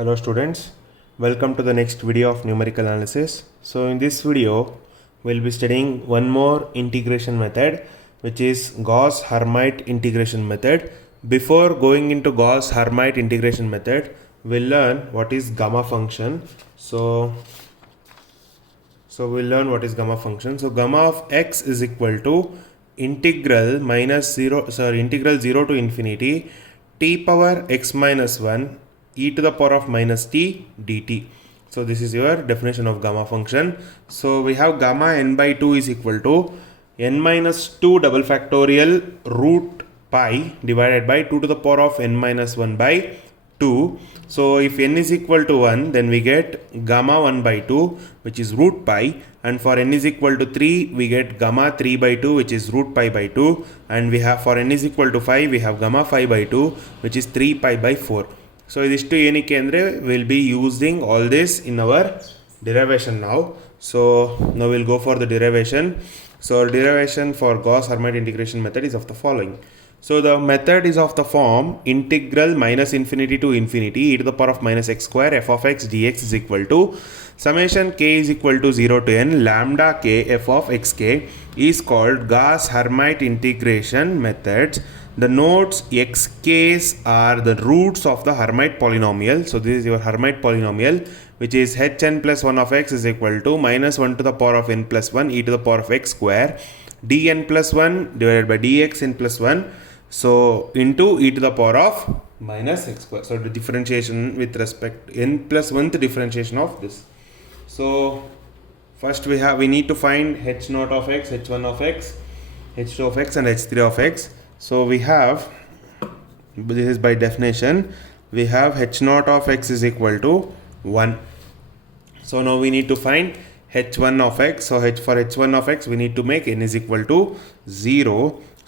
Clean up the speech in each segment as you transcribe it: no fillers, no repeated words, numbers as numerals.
Hello students, welcome to the next video of numerical analysis. So in this video, we'll be studying one more integration method, which is Gauss-Hermite integration method. Before going into Gauss-Hermite integration method, we'll learn what is gamma function. So we'll learn what is gamma function. So gamma of x is equal to integral 0 to infinity t power x minus 1 e to the power of minus t dt. So this is your definition of gamma function. So we have gamma n by 2 is equal to n minus 2 double factorial root pi divided by 2 to the power of n minus 1 by 2. So if n is equal to 1, then we get gamma 1 by 2, which is root pi, and for n is equal to 3, we get gamma 3 by 2, which is root pi by 2, and we have for n is equal to 5, we have gamma 5 by 2, which is 3 pi by 4. So this to ಏನಕ್ಕೆ ಅಂದರೆ we'll be using all this in our derivation now. So now we'll go for the derivation. So our derivation for Gauss-Hermite integration method is of the following. So the method is of the form integral minus infinity to infinity e to the power of minus x square f of x dx is equal to summation k is equal to 0 to n lambda k f of xk is called Gauss-Hermite integration methods. The nodes xk's are the roots of the Hermite polynomial. So this is your Hermite polynomial, which is hn plus 1 of x is equal to minus 1 to the power of n plus 1 e to the power of x square dn plus 1 divided by dx n plus 1. So into e to the power of minus x square. So the differentiation with respect n plus 1th differentiation of this. So first we need to find h naught of x, h1 of x, h2 of x and h3 of x. So we have, this is by definition, we have h naught of x is equal to 1. So now we need to find h1 of x. So for h1 of x we need to make n is equal to 0.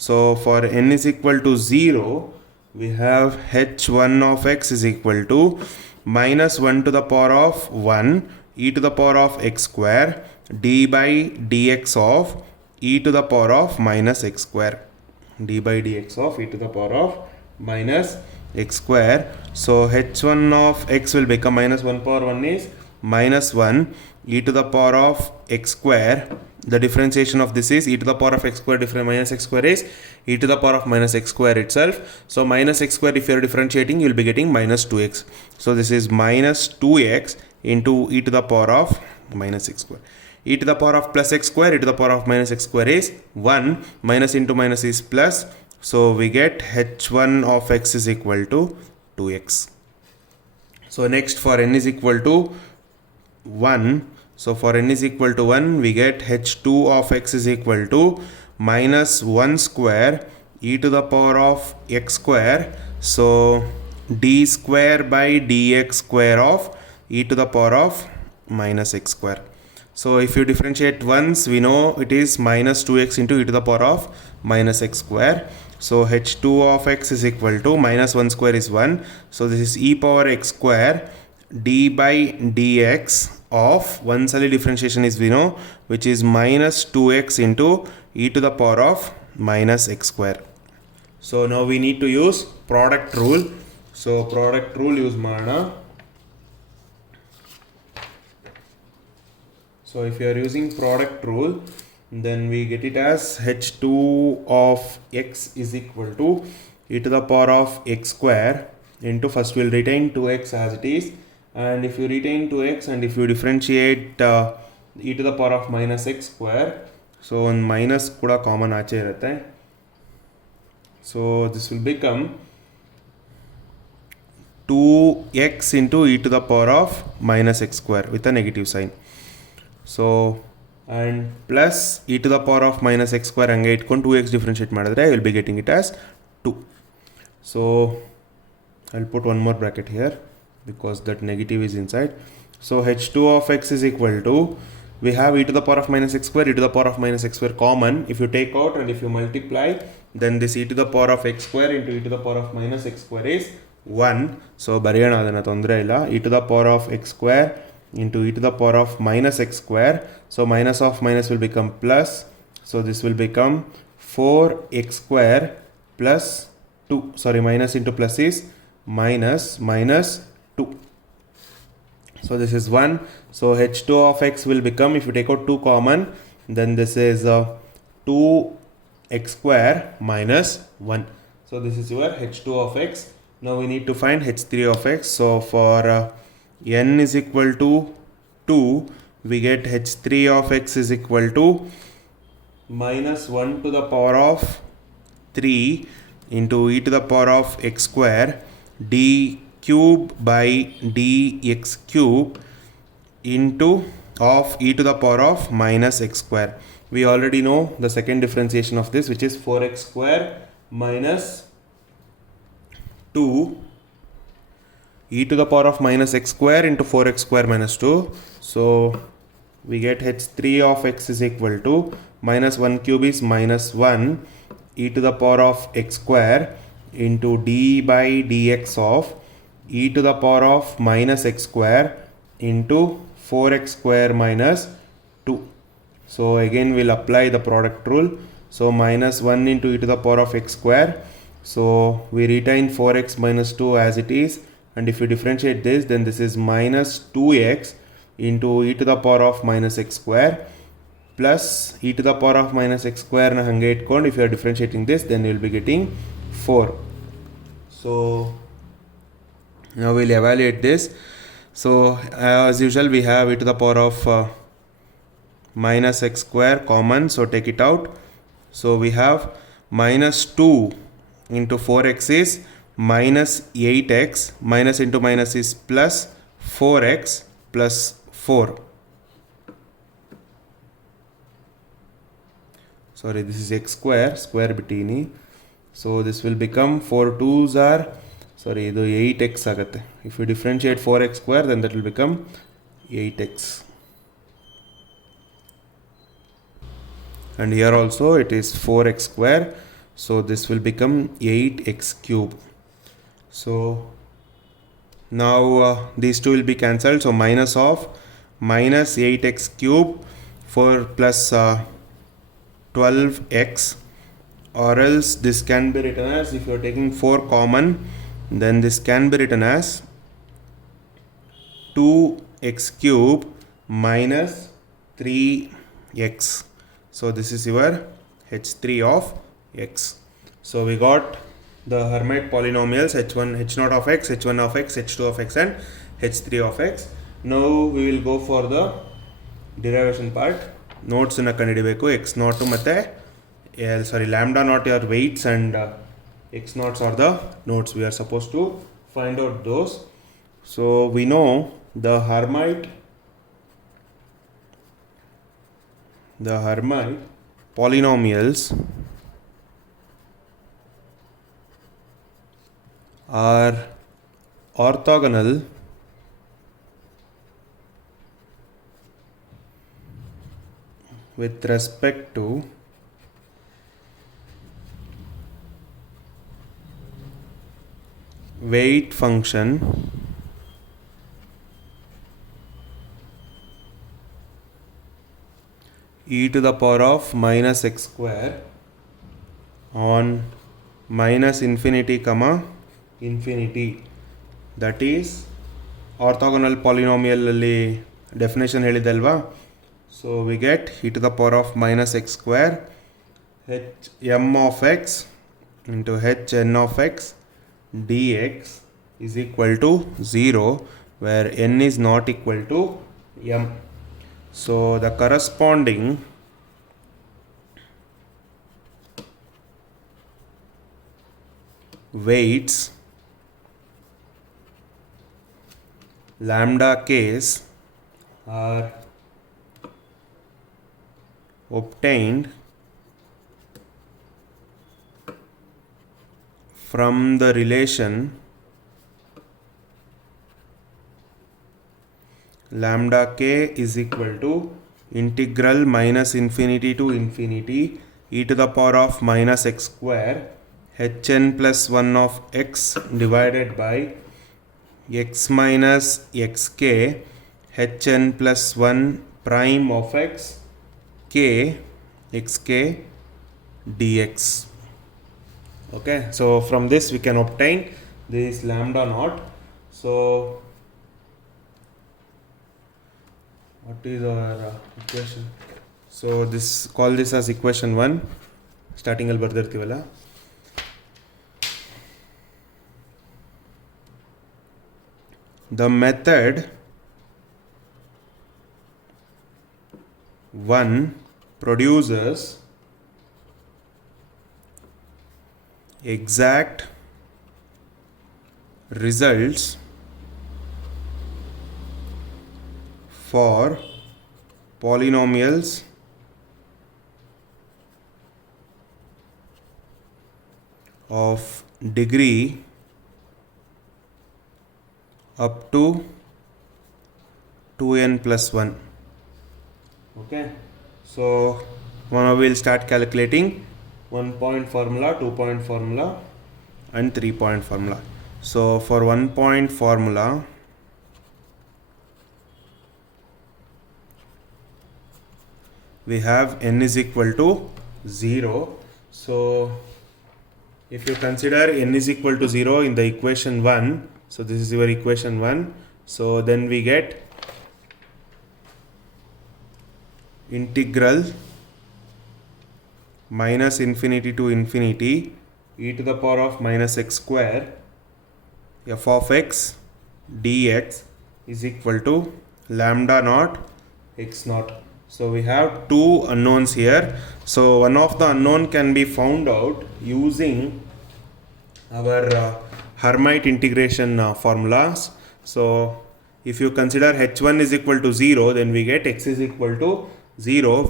So for n is equal to 0, we have h1 of x is equal to minus 1 to the power of 1 e to the power of x square d by dx of e to the power of minus x square. D by dx of e to the power of minus x square. So h1 of x will become minus 1 power 1 is minus 1 e to the power of x square. The differentiation of this is e to the power of x square minus x square is e to the power of minus x square itself. So minus x square, if you are differentiating, you will be getting minus 2x. So this is minus 2x into e to the power of minus x square. E to the power of plus x square, e to the power of minus x square is 1. Minus into minus is plus. So we get h1 of x is equal to 2x. So next for n is equal to 1. So for n is equal to 1, we get h2 of x is equal to minus 1 square e to the power of x square. So d square by dx square of e to the power of minus x square. So if you differentiate once, we know it is minus 2x into e to the power of minus x square. So h2 of x is equal to minus 1 square is 1. So this is e power x square d by dx of one solid differentiation is we know, which is minus 2x into e to the power of minus x square. So now we need to use product rule. So product rule use mana. So if you are using product rule, then we get it as h2 of x is equal to e to the power of x square into, first we'll retain 2x as it is, and if you retain 2x and if you differentiate e to the power of minus x square, so one minus kuda common aache irutte. So this will become 2x into e to the power of minus x square with a negative sign. So and plus e to the power of minus x square hanga itಕೊಂಡು 2x differentiate ಮಾಡಿದ್ರೆ I will be getting it as 2. So I'll put one more bracket here because that negative is inside. So h2 of x is equal to, we have e to the power of minus x square, e to the power of minus x square common. If you take out and if you multiply, then this e to the power of x square into e to the power of minus x square is 1. So ಬರೆಯೋಣ ಅದನ್ನು, ತೊಂದರೆ ಇಲ್ಲ. e to the power of x square into e to the power of minus x square. So minus of minus will become plus. So this will become 4x square plus 2. Sorry, minus into plus is minus 2. So this is 1. So h2 of x will become, if you take out 2 common, then this is 2x square minus 1. So this is your h2 of x. Now we need to find h3 of x. So for n is equal to 2, we get h3 of x is equal to minus 1 to the power of 3 into e to the power of x square d cube by dx cube into of e to the power of minus x square. We already know the second differentiation of this, which is 4x square minus 2 e to the power of minus x square into 4x square minus 2. So we get h3 of x is equal to minus 1 cube is minus 1 e to the power of x square into d by dx of e to the power of minus x square into 4x square minus 2. So again we'll apply the product rule. So minus 1 into e to the power of x square. So we retain 4x minus 2 as it is, and if you differentiate this, then this is minus 2x into e to the power of minus x square plus e to the power of minus x square na hange itkondu if you are differentiating this, then you will be getting 4. So now we'll evaluate this. So as usual we have e to the power of minus x square common, so take it out. So we have minus 2 into 4x is minus 8x, minus into minus is plus 4x plus 4. Sorry, this is x square, square bitini. So this will become 4 2s are, sorry, ಇದು 8x ಆಗುತ್ತೆ. If you differentiate 4x square, then that will become 8x. And here also it is 4x square. So this will become 8x cube. So now these two will be cancelled. So minus of minus 8x cube 4 plus 12x, or else this can be written as, if you are taking 4 common, then this can be written as 2x cube minus 3x. So this is your h3 of x. So we got the Hermite polynomials h1, h0 of x, h1 of x, h2 of x and h3 of x. Now we will go for the derivation part. Notes in a kandidibeku x naught ಮತ್ತೆ lambda naught are weights and x naughts are the notes. We are supposed to find out those. So we know the Hermite polynomials are orthogonal with respect to weight function e to the power of minus x square on minus infinity comma infinity. That is orthogonal polynomial ಅಲ್ಲಿ definition ಹೇಳಿದಲ್ವಾ. So we get e to the power of minus x square h m of x into h n of x dx is equal to 0, where n is not equal to m. So the corresponding weights lambda k's are obtained from the relation lambda k is equal to integral minus infinity to infinity e to the power of minus x square hn plus 1 of x divided by x minus xk hn plus 1 prime of x k xk dx. Okay, so from this we can obtain this lambda naught. So what is our equation? So this, call this as equation 1. Starting al ಬರ್ದಿರ್ತೀವಲ್ಲ. The method 1 produces exact results for polynomials of degree up to 2n plus 1. Okay, so now we'll start calculating 1 point formula, 2 point formula and 3 point formula. So for 1 point formula, we have n is equal to 0. So if you consider n is equal to 0 in the equation 1, so this is your equation 1, so then we get integral minus infinity to infinity e to the power of minus x square f of x dx is equal to lambda naught x naught. So we have two unknowns here. So one of the unknown can be found out using our Hermite integration formulas. So if you consider h1 is equal to 0, then we get x is equal to 0,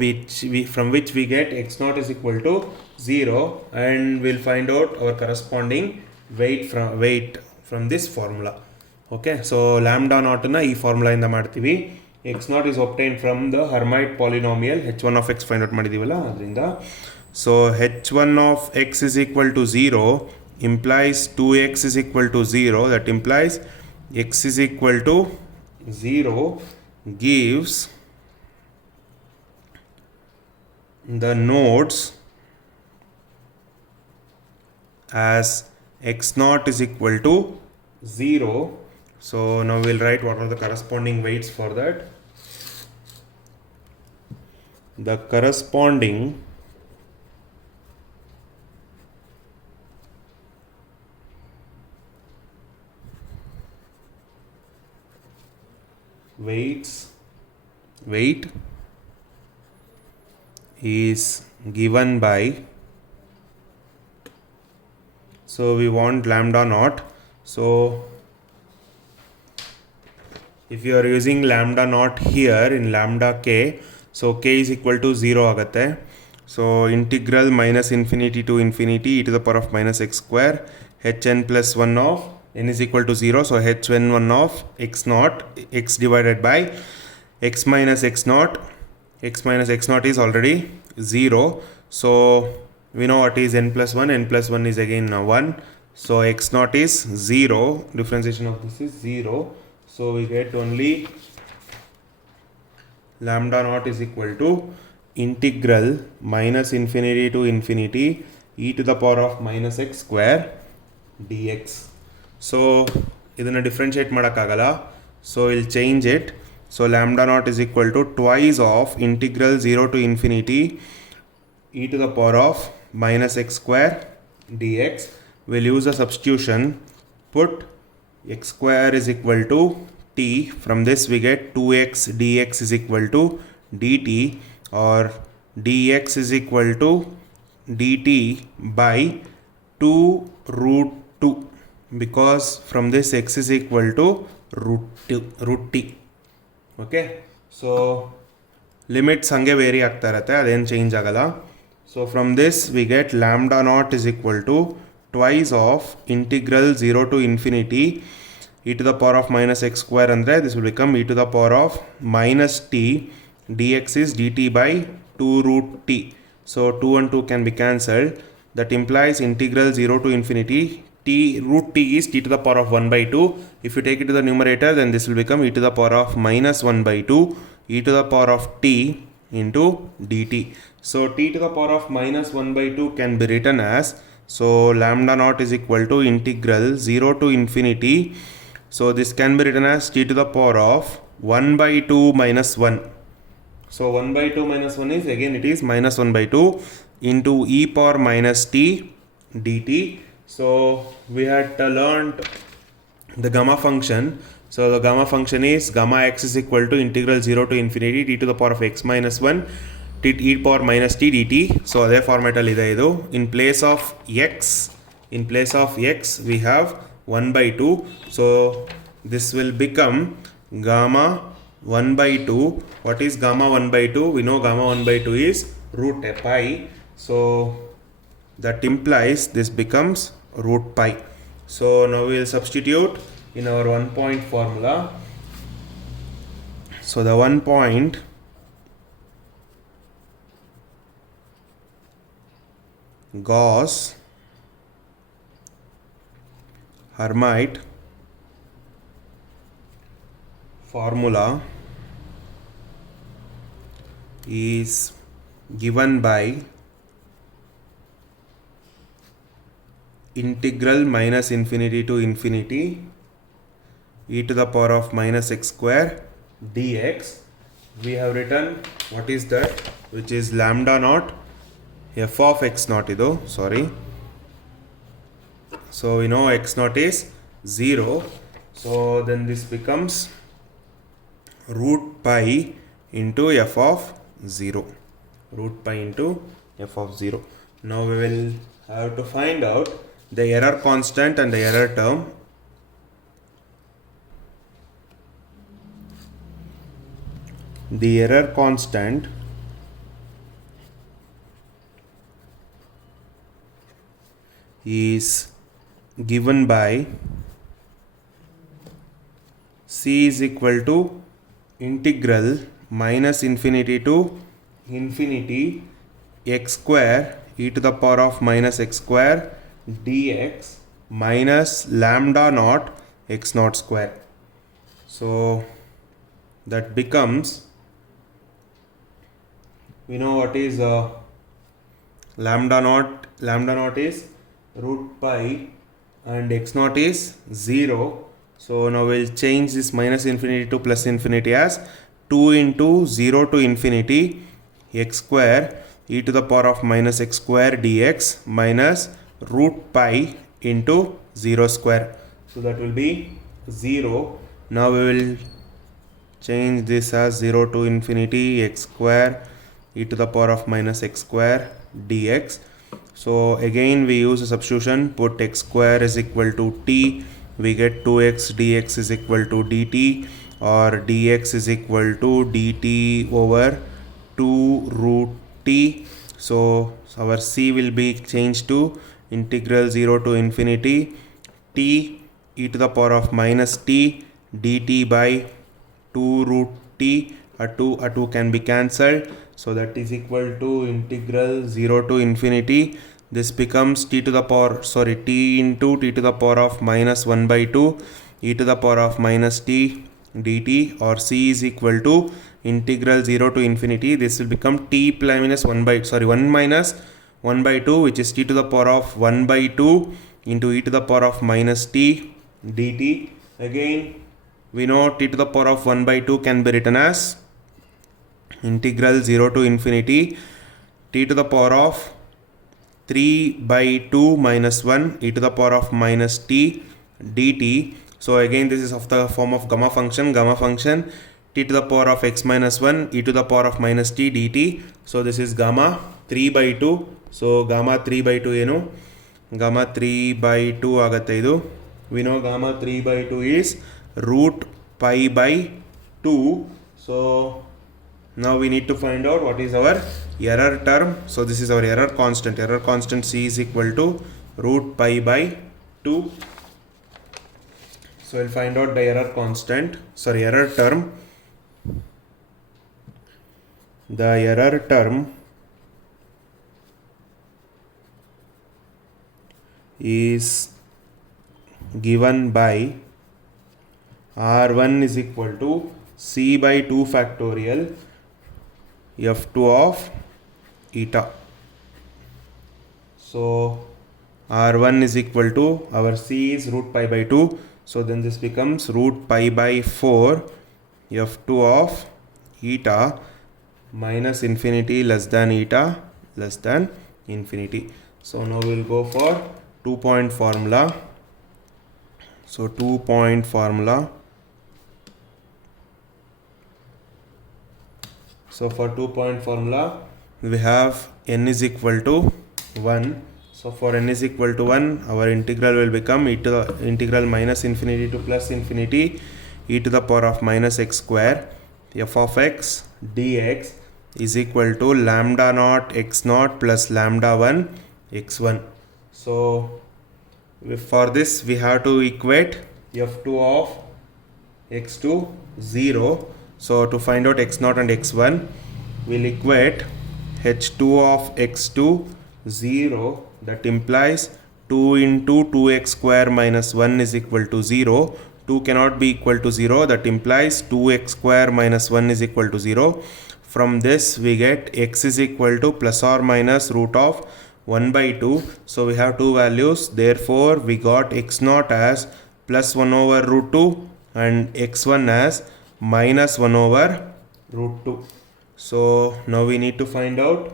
from which we get x naught is equal to 0, and we'll find out our corresponding weight from this formula. Okay, so lambda naught na ee formula inda ಮಾಡ್ತೀವಿ. x naught is obtained from the Hermite polynomial h1 of x find out ಮಾಡಿದೀವಲ್ಲ ಅದರಿಂದ. So h1 of x is equal to 0 implies 2x is equal to 0, that implies x is equal to 0 gives the nodes as x naught is equal to 0. So now we'll write what are the corresponding weights for that. The corresponding weight is given by, so we want lambda naught. So if you are using lambda naught here in lambda k, so k is equal to 0 agate. So integral minus infinity to infinity e to the power of minus x square hn plus 1 of n is equal to 0. So hn1 of x naught, x divided by x minus x naught. X minus x naught is already 0. So we know what is n plus 1. N plus 1 is again 1. So x naught is 0. Differentiation of this is 0. So we get only lambda naught is equal to integral minus infinity to infinity e to the power of minus x square dx. So ಇದನ್ನು differentiate ಮಾಡೋಕ್ಕಾಗಲ್ಲ. So we'll change it. So lambda naught is equal to twice of integral 0 to infinity e to the power of minus x square dx. We'll use a substitution. Put x square is equal to t. From this we get 2x dx is equal to dt, or dx is equal to dt by 2 root 2, because from this x is equal to root t. Okay, so limits hange vary ಆಗ್ತಾ ಇರುತ್ತೆ, ಅದೇನು change ಆಗಲ್ಲ. So from this we get lambda naught is equal to twice of integral 0 to infinity e to the power of minus x square, andre this will become e to the power of minus t, dx is dt by 2 root t. So 2 and 2 can be cancelled. That implies integral 0 to infinity t root t is t to the power of 1 by 2. If you take it to the numerator, then this will become e to the power of minus 1 by 2 e to the power of t into dt. So t to the power of minus 1 by 2 can be written as, so lambda naught is equal to integral 0 to infinity So this can be written as t to the power of 1 by 2 minus 1. So 1 by 2 minus 1 is, again it is minus 1 by 2 into e power minus t dt. So we had learned the gamma function. So the gamma function is gamma x is equal to integral 0 to infinity t to the power of x minus 1 t e power minus t dt. So ಅದೇ format ಅಲ್ಲಿ ಇದೆ ಇದು. In place of x we have 1 by 2. So this will become gamma 1 by 2. What is gamma 1 by 2? We know gamma 1 by 2 is root pi. So that implies this becomes root pi. So now we will substitute in our 1 point formula. So the 1 point Gauss Hermite formula is given by integral minus infinity to infinity e to the power of minus x square dx. We have written what is that, which is lambda naught f of x naught ido, sorry. So we know x naught is 0. So then this becomes root pi into f of 0. Root pi into f of 0. Now we will have to find out the error constant and the error term. The error constant is given by c is equal to integral minus infinity to infinity x square e to the power of minus x square dx minus lambda naught x naught square. So that becomes, we know what is lambda naught is root pi and x naught is 0. So now we'll change this minus infinity to plus infinity as 2 into 0 to infinity x square e to the power of minus x square dx minus root pi into 0 square. So that will be 0. Now we will change this as 0 to infinity x square e to the power of minus x square dx. So again we use a substitution, put x square is equal to t, we get 2x dx is equal to dt, or dx is equal to dt over 2 root t. So our c will be changed to integral 0 to infinity t e to the power of minus t dt by 2 root t. A 2 can be cancelled, so that is equal to integral 0 to infinity. This becomes t into t to the power of minus 1 by 2 e to the power of minus t dt, or c is equal to integral 0 to infinity. This will become t minus 1 minus 1 by 2, which is t to the power of 1 by 2 into e to the power of minus t dt. Again we know t to the power of 1 by 2 can be written as integral 0 to infinity t to the power of 3 by 2 minus 1 e to the power of minus t dt. So again this is of the form of gamma function t to the power of x minus 1 e to the power of minus t dt. So this is gamma 3 by 2. So gamma 3 by 2 ಏನು, gamma 3 by 2 ಆಗುತ್ತೆ ಇದು. We know gamma 3 by 2 is root pi by 2. So now we need to find out what is our error term. So this is our error constant. Error constant c is equal to root pi by 2. So we'll find out the error term. The error term is given by r1 is equal to c by 2 factorial f2 of eta. So r1 is equal to, our c is root pi by 2, So then this becomes root pi by 4 f2 of eta minus infinity less than eta less than infinity. So now we'll go for 2-point formula. So 2-point formula. So for 2-point formula, we have n is equal to 1. So for n is equal to 1, our integral will become e to the integral minus infinity to plus infinity e to the power of minus x square f of x dx is equal to lambda naught x naught plus lambda 1 x1. So for this we have to equate f2 of x to 0. So to find out x naught and x1, we'll equate h2 of x to 0. That implies 2 into 2x square minus 1 is equal to 0. 2 cannot be equal to 0. That implies 2x square minus 1 is equal to 0. From this we get x is equal to plus or minus root of 1 by 2. So we have two values. Therefore we got x naught as plus 1 over root 2 and x1 as minus 1 over root 2. So now we need to find out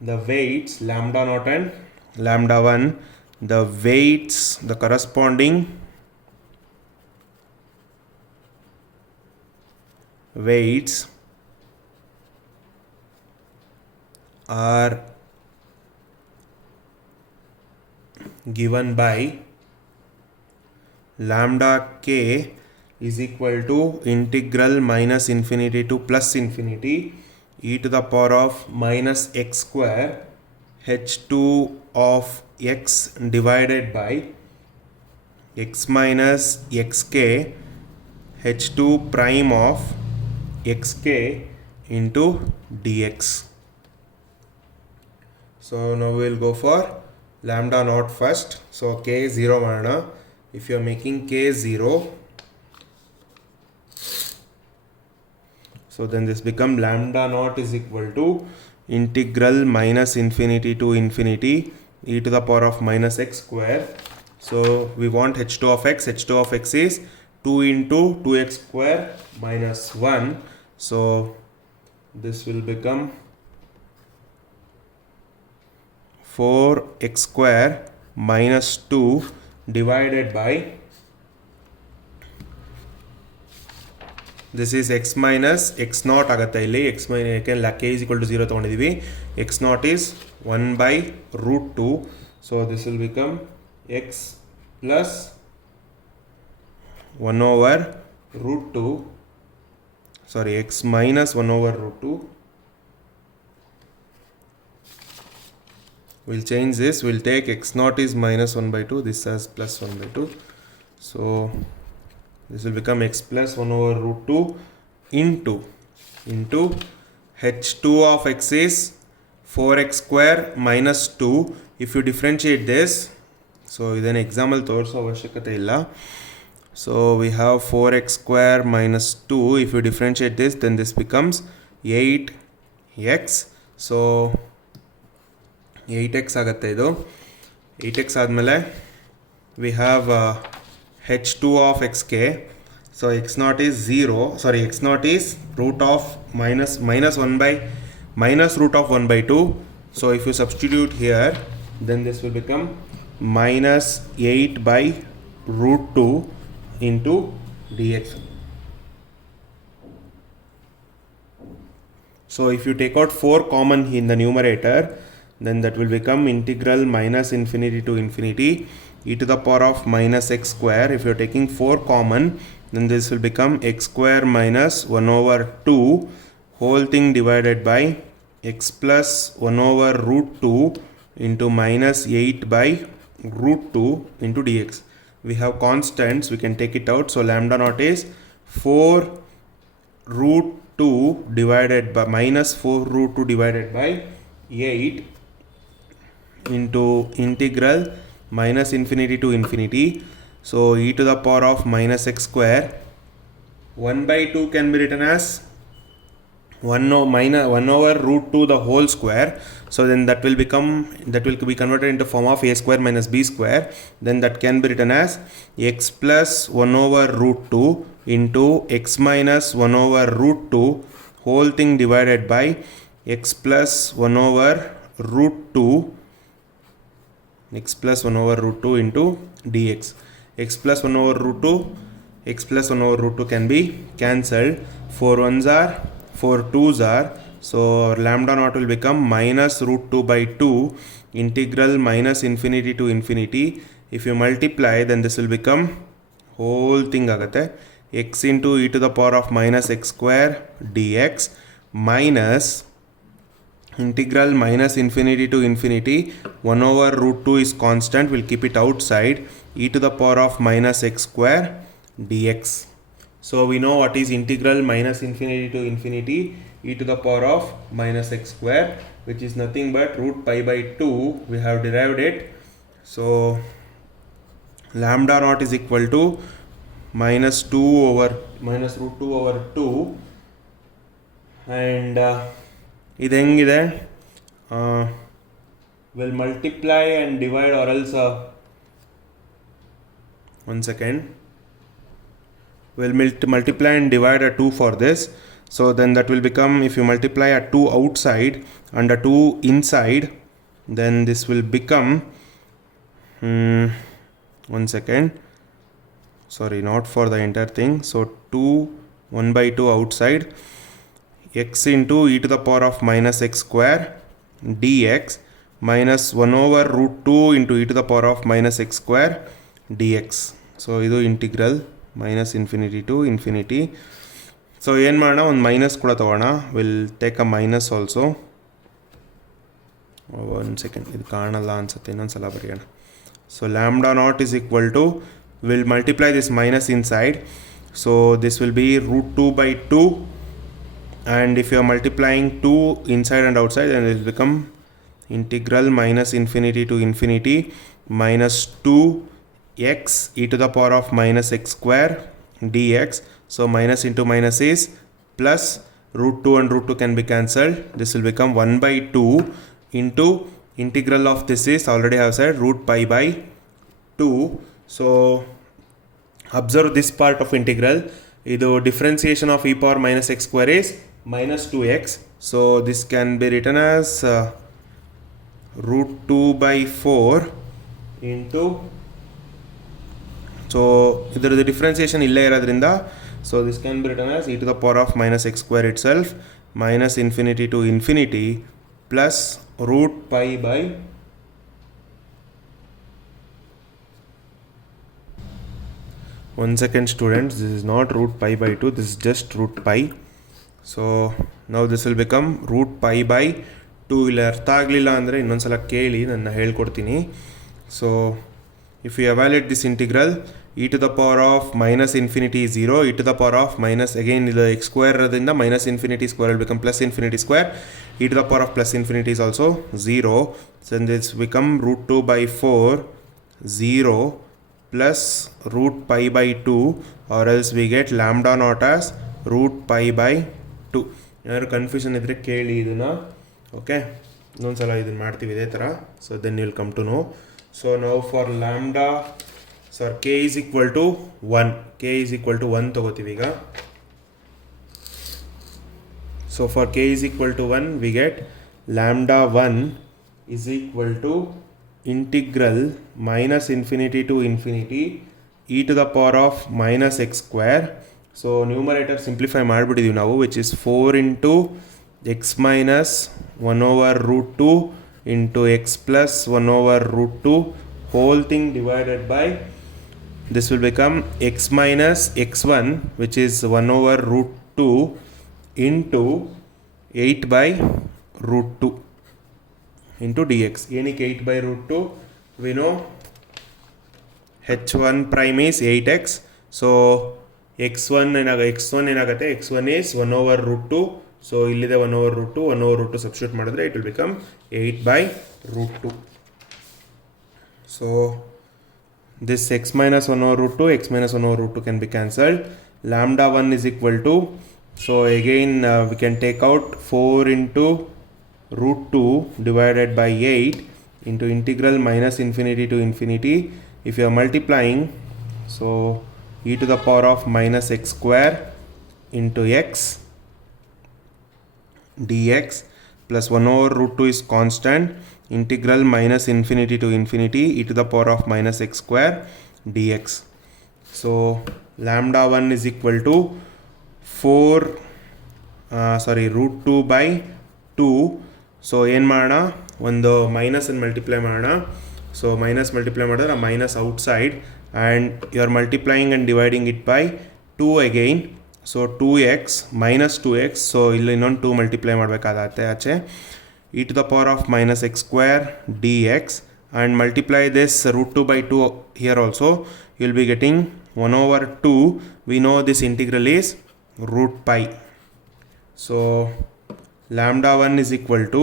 the weights lambda naught and lambda 1. The weights, the corresponding weights are given by lambda k is equal to integral minus infinity to plus infinity e to the power of minus x square h2 of x divided by x minus xk h2 prime of xk into dx. So now we will go for lambda naught first. So k 0 marana. If you are making k 0, so then this become lambda naught is equal to integral minus infinity to infinity e to the power of minus x square. So we want h2 of x. h2 of x is 2 into 2x square minus 1. So this will become 4x square minus 2 divided by this is x minus x naught agata illi x minus k is equal to 0 ತಗೊಂಡಿದ್ದೀವಿ. x naught is 1 by root 2. So this will become x plus 1 over root 2, sorry, x minus 1 over root 2. We'll change this. We'll take x naught is minus 1 by 2. This as plus 1 by 2. So this will become x plus 1 over root 2 into h2 of x is 4x square minus 2. If you differentiate this, so then example torso avashyakate illa. So we have 4x square minus 2. If you differentiate this, then this becomes 8x. So 8x ಆಗುತ್ತೆ ಇದು. 8x ಆದಮೇಲೆ we have h2 of xk. So x naught is 0. Sorry, x naught is root of minus root of 1 by 2. So if you substitute here, then this will become minus 8 by root 2 into dx. So if you take out 4 common in the numerator, then that will become integral minus infinity to infinity e to the power of minus x square. If you are taking 4 common, then this will become x square minus 1 over 2 whole thing divided by x plus 1 over root 2 into minus 8 by root 2 into dx. We have constants, we can take it out. So lambda naught is 4 root 2 divided by minus 4 root 2 divided by 8 into integral minus infinity to infinity. So e to the power of minus x square 1 by 2 can be written as 1 over root 2 the whole square. So then that will be converted into form of a square minus b square. Then that can be written as x plus 1 over root 2 into x minus 1 over root 2 whole thing divided by x plus 1 over root 2 x plus 1 over root 2 into dx. X plus 1 over root 2 x plus 1 over root 2 can be cancelled. 4 ones are 4 2s are, so lambda naught will become minus root 2 by 2 integral minus infinity to infinity. If you multiply, then this will become whole thing agate x into e to the power of minus x square dx minus integral minus infinity to infinity 1 over root 2 is constant, we'll keep it outside, e to the power of minus x square dx. So we know what is integral minus infinity to infinity e to the power of minus x square, which is nothing but root pi by 2. We have derived it. So lambda naught is equal to minus root 2 over 2. And ಇದು ಹೆಂಗಿದೆ, will multiply and divide, or else one second, will multiply and divide a 2 for this. So then that will become, if you multiply a 2 outside and a 2 inside, then this will become one second, sorry, not for the entire thing. So 1 by 2 outside, x into e to the power of minus x square dx minus 1 over root 2 into e to the power of minus x square dx. So idu integral minus infinity to infinity. So ಏನು ಮಾಡೋಣ, ಒಂದು minus ಕೂಡ ತಗೋಣ. Will take a minus also. ಒಂದು second, ಇದು ಕಾಣಲ್ಲ ಅನ್ಸುತ್ತೆ, ಇನ್ನೊಂದ್ಸಲ ಬರೆಯೋಣ. So lambda not is equal to, will multiply this minus inside, so this will be root 2 by 2, and if you are multiplying 2 inside and outside, then it will become integral minus infinity to infinity minus 2x e to the power of minus x square dx. So minus into minus is plus, root 2 and root 2 can be cancelled. This will become 1 by 2 into integral of this is, already have said, root pi by 2. So observe this part of integral. Idu differentiation of e power minus x square is minus 2x. So this can be written as root 2 by 4 into, so the differentiation illa irodrinda, so this can be written as e to the power of minus x square itself minus infinity to infinity plus root pi by 1 second students, this is not root pi by 2, this is just root pi. So now this will become root pi by 2. ಇಲ್ಲಿ ಅರ್ಥ ಆಗಲಿಲ್ಲ ಅಂದರೆ ಇನ್ನೊಂದ್ಸಲ ಕೇಳಿ, ನಾನು ಹೇಳ್ಕೊಡ್ತೀನಿ. So if you evaluate this integral, e to the power of minus infinity is 0, e to the power of minus, again ಇದು x square ಇರೋದ್ರಿಂದ minus infinity square will become plus infinity square, e to the power of plus infinity is also 0. So this become root 2 by 4 0 plus root pi by 2, or else we get lambda naught as root pi by 2. ಏನಾದ್ರು confusion ಇದ್ದರೆ ಕೇಳಿ ಇದನ್ನ. Okay, ಇನ್ನೊಂದ್ಸಲ ಇದನ್ನು ಮಾಡ್ತೀವಿ ಇದೇ ಥರ. So then you will come to know. So ನಾವು for lambda, sir k is equal to 1, k is equal to 1 ತಗೋತೀವಿ ಈಗ. So for k is equal to 1 we get lambda 1 is equal to integral minus infinity to infinity e to the power of minus x square. So numerator simplify ಮಾಡಿಬಿಟ್ಟಿದ್ದೀವಿ ನಾವು, which is 4 into x minus 1 over root 2 into x plus 1 over root 2 whole thing divided by, this will become x minus x1, which is 1 over root 2 into 8 by root 2 into dx. ಏನಕ್ಕೆ 8 by root 2? We know h1 prime is 8x. So x1 ಏನಾಗುತ್ತೆ, x1 is 1 over root 2. So ಇಲ್ಲಿದೆ 1 over root 2, 1 over root 2 substitute ಮಾಡಿದ್ರೆ it will become 8 by root 2. So this x minus 1 over root 2, x minus 1 over root 2 can be cancelled. Lambda 1 is equal to So again we can take out 4 into root 2 divided by 8 into integral minus infinity to infinity. If you are multiplying, so e to the power of minus x square into x dx plus 1 over root 2 is constant, integral minus infinity to infinity e to the power of minus x square dx. So lambda 1 is equal to 4 root 2 by 2. So ಏನು ಮಾಡೋಣ, ಒಂದು ಮೈನಸನ್ನು multiply ಮಾಡೋಣ. So minus multiply ಮಾಡಿದ್ರೆ ಆ minus outside and you are multiplying and dividing it by 2 again. So 2x minus 2x, so ಇಲ್ಲಿ ಇನ್ನೊಂದು 2 multiply ಮಾಡಬೇಕಾಗತ್ತೆ ಆಚೆ. e to the power of minus x square dx and multiply this root 2 by 2 here also, you will be getting 1 over 2. We know this integral is root pi. So lambda 1 is equal to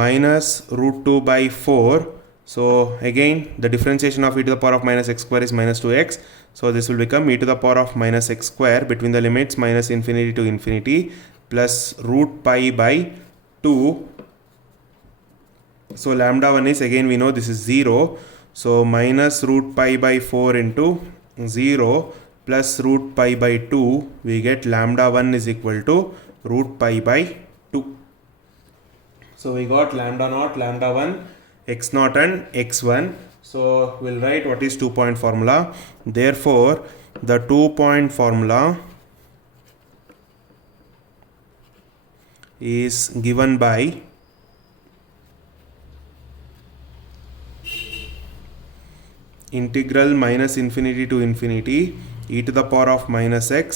minus root 2 by 4. So again the differentiation of e to the power of minus x square is minus 2x. So this will become e to the power of minus x square between the limits minus infinity to infinity plus root pi by 2. So lambda 1 is, again we know this is 0. So minus root pi by 4 into 0 plus root pi by 2, we get lambda 1 is equal to root pi by 2. So we got lambda naught, lambda 1, x naught and x1. So we'll write what is 2-point formula. Therefore the 2-point formula is given by integral minus infinity to infinity e to the power of minus x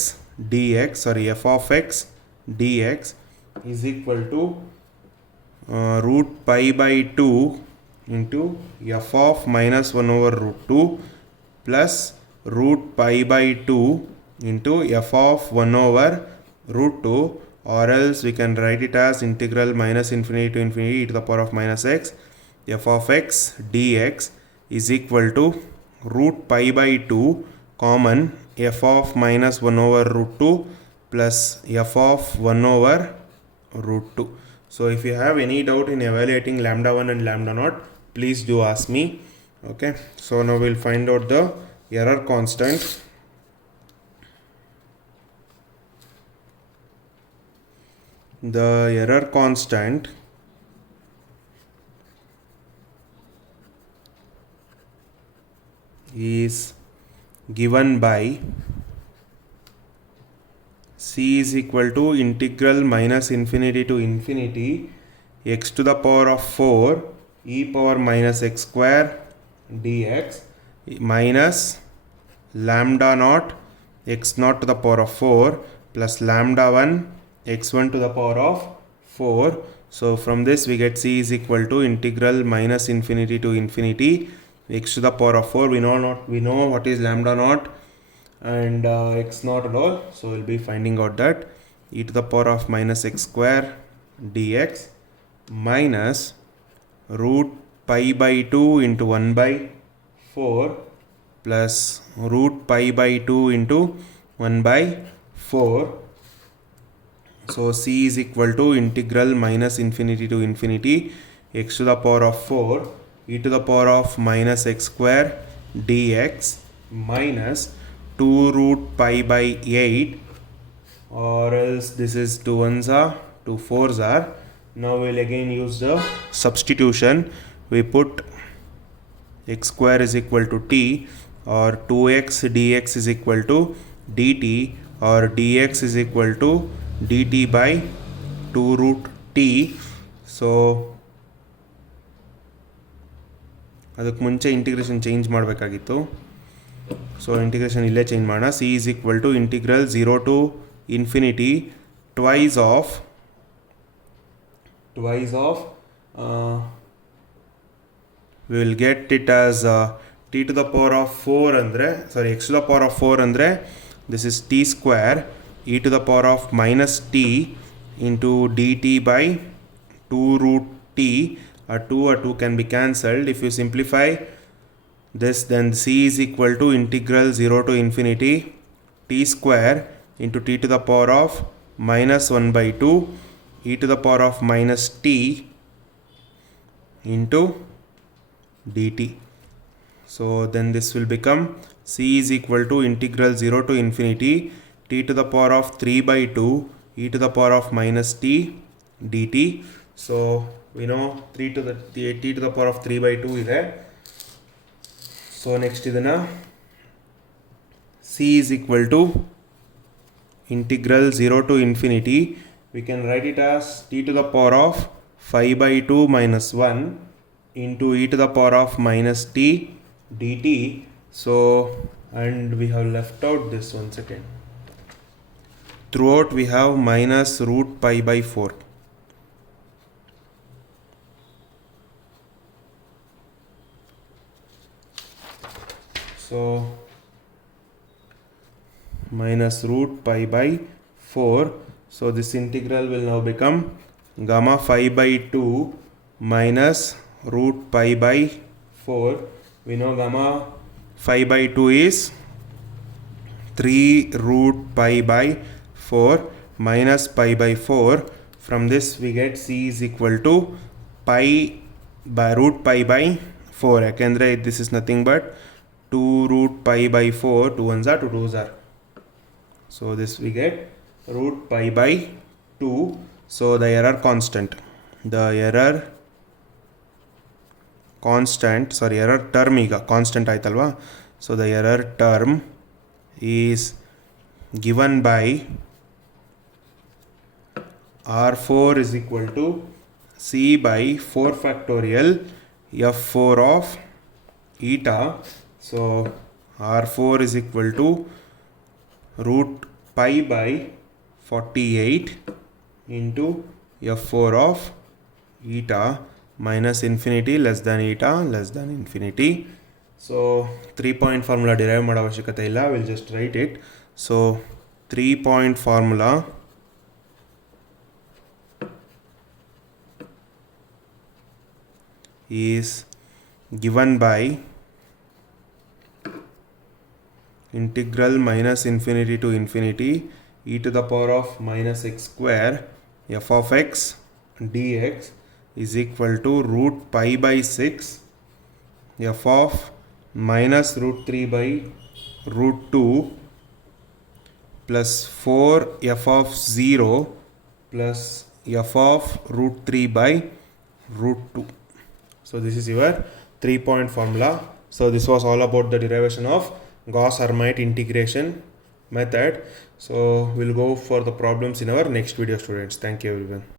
dx, f of x dx is equal to root pi by 2 into f of minus 1 over root 2 plus root pi by 2 into f of 1 over root 2, or else we can write it as integral minus infinity to infinity e to the power of minus x f of x dx is equal to root pi by 2 common f of minus 1 over root 2 plus f of 1 over root 2. So if you have any doubt in evaluating lambda 1 and lambda naught, please do ask me. Okay, so now we'll find out the error constant. The error constant is given by c is equal to integral minus infinity to infinity x to the power of 4 e power minus x square dx minus lambda naught x naught to the power of 4 plus lambda 1 x1 to the power of 4. So from this we get c is equal to integral minus infinity to infinity x to the power of 4. We know what is lambda naught and x naught and all, so we'll be finding out that e to the power of minus x square dx minus root pi by 2 into 1 by 4 plus root pi by 2 into 1 by 4. So c is equal to integral minus infinity to infinity x to the power of 4 e to the power of minus x square dx minus 2 root pi by 8, or else this is 2 1s are 2 4s are. Now we'll again use the substitution. We put x square is equal to t, or 2x dx is equal to dt, or dx is equal to dt by 2 root t. So ಅದಕ್ಕೆ ಮುಂಚೆ integration change ಮಾಡಬೇಕಾಗಿತ್ತು. So integration ಇಲ್ಲೇ change ಮಾಡೋಣ. C is equal to integral 0 to infinity twice of we will get it as t to the power of 4 ಅಂದರೆ x to the power of 4 ಅಂದರೆ this is t square e to the power of minus t into dt by 2 root t. A 2 can be cancelled. If you simplify this, then c is equal to integral 0 to infinity t square into t to the power of minus 1 by 2 e to the power of minus t into dt. So then this will become c is equal to integral 0 to infinity t to the power of 3 by 2 e to the power of minus t dt. So we know t to the power of 3 by 2 is there. So next idana c is equal to integral 0 to infinity, we can write it as t to the power of 5 by 2 minus 1 into e to the power of minus t dt. So, and we have left out this one second. Throughout we have minus root pi by 4. So minus root pi by 4. So this integral will now become gamma 5 by 2 minus root pi by 4. We know gamma 5 by 2 is 3 root pi by 4 minus pi by 4. From this we get c is equal to pi by root pi by 4. Yakandre this is nothing but 2 root pi by 4. 2 ones are 2 2s are. So this we get root pi by 2. So the error constant, error term ಈಗ constant ಆಯ್ತಲ್ವಾ. So the error term is given by R4 is equal to C by 4 factorial F4 of eta. So R4 is equal to root pi by 48 into F4 of eta minus infinity less than eta less than infinity. So 3-point formula derive mada avashyakate illa, we'll just write it. So 3-point formula is given by integral minus infinity to infinity e to the power of minus x square f of x dx is equal to root pi by 6 f of minus root 3 by root 2 plus 4 f of 0 plus f of root 3 by root 2. So this is your 3-point formula. So this was all about the derivation of Gauss-Hermite integration method. So we'll go for the problems in our next video, students. Thank you everyone.